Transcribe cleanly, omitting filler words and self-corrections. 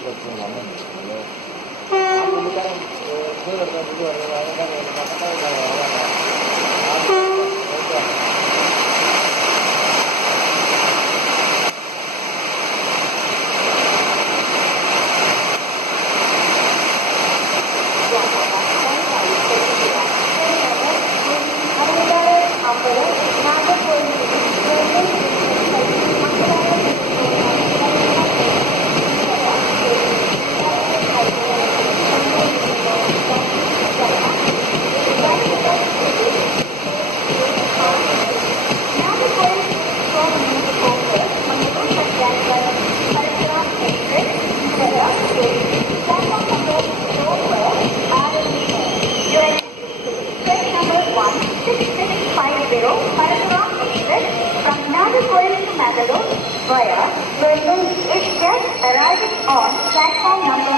പ്രശ്നം വന്നിട്ടുണ്ട്. ആ പുള്ളിക്കാരൻ ഇത് വരുന്നത് ഇത് വരുന്നത് അതിൻ്റെ via Berlin is just arriving on platform number